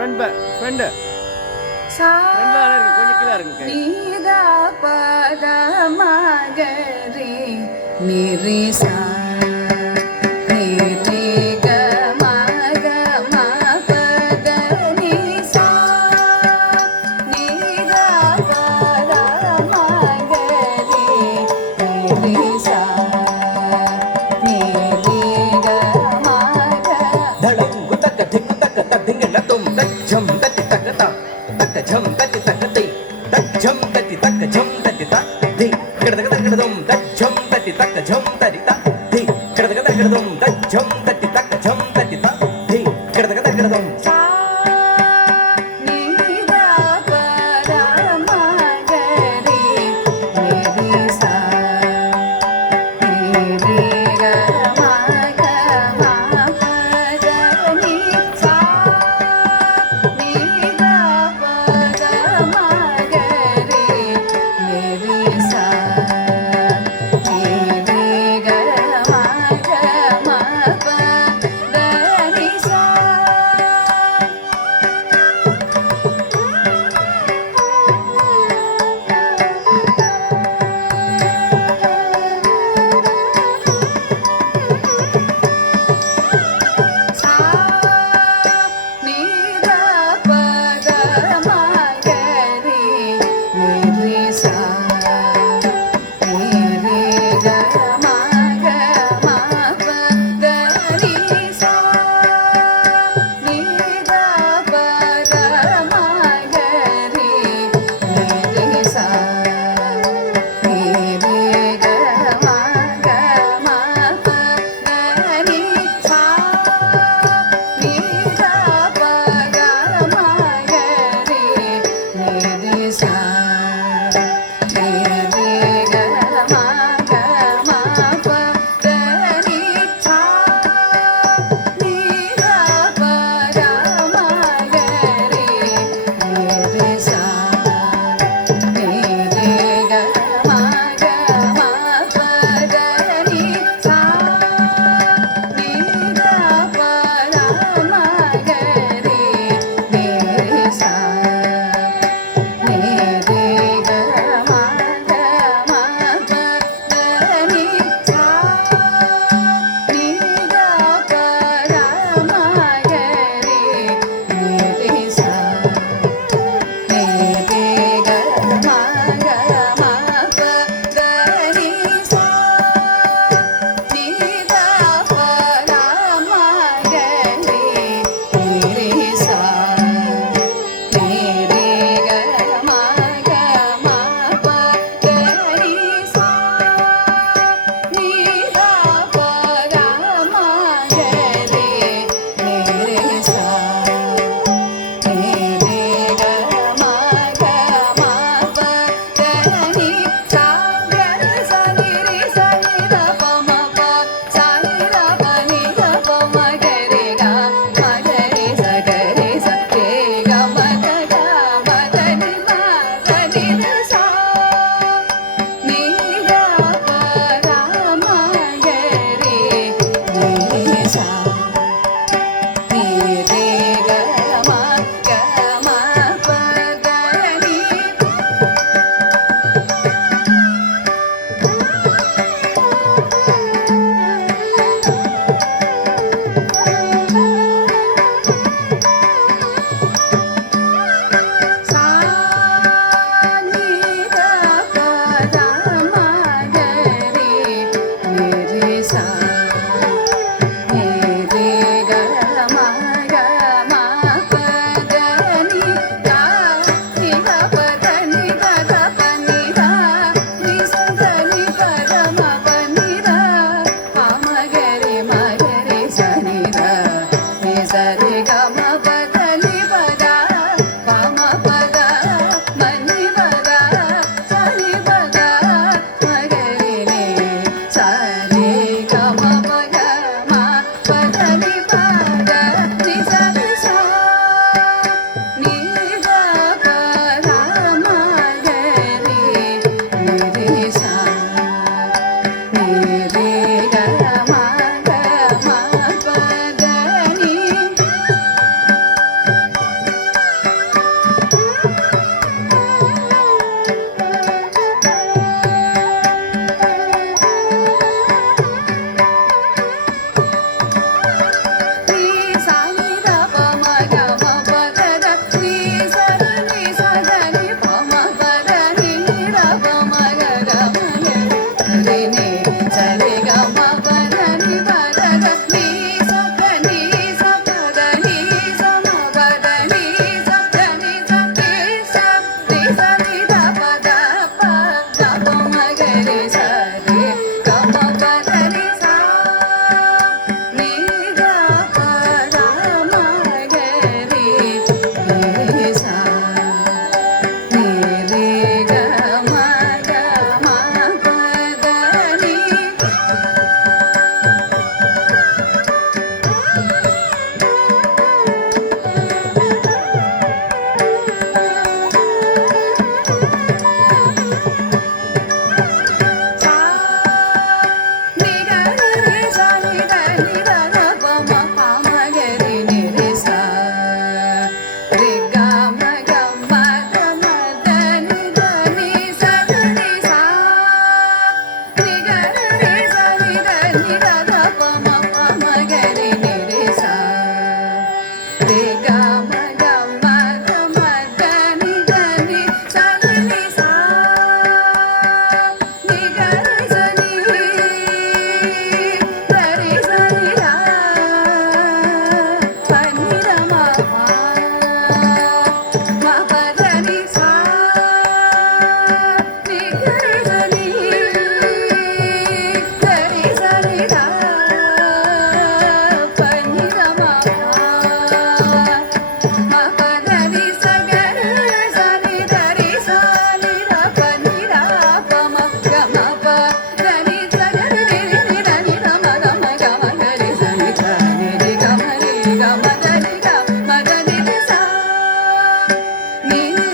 friend கொஞ்சம் கீழே இருக்கு நீதா பத மகரி நிரி சா நிரி க மக ம பத நி சா நீதா பத மகரி நிரி சா நிரி க மக தளங்கு தக்க திக்கு தக்க தத்திங்கட தும் தச்சம் தத்தி தக்க தக்க ஜம் தத்தி தக்க தி தச்சம் தத்தி தக்க ஜம் தத்தி த தி கடதக தக்கடதும் தச்சம் தத்தி தக்க ஜம் தத்தி த தி கடதக தக்கடதும் தச்சம் தத்தி தக்க ஜம் தத்தி த தி கடதக தக்கடதும் சா நீதா பத மகரி நிரி சா நிரி க மக ம பத நி சா நீதா பத மகரி நிரி சா நிரி ನಿ ನಿ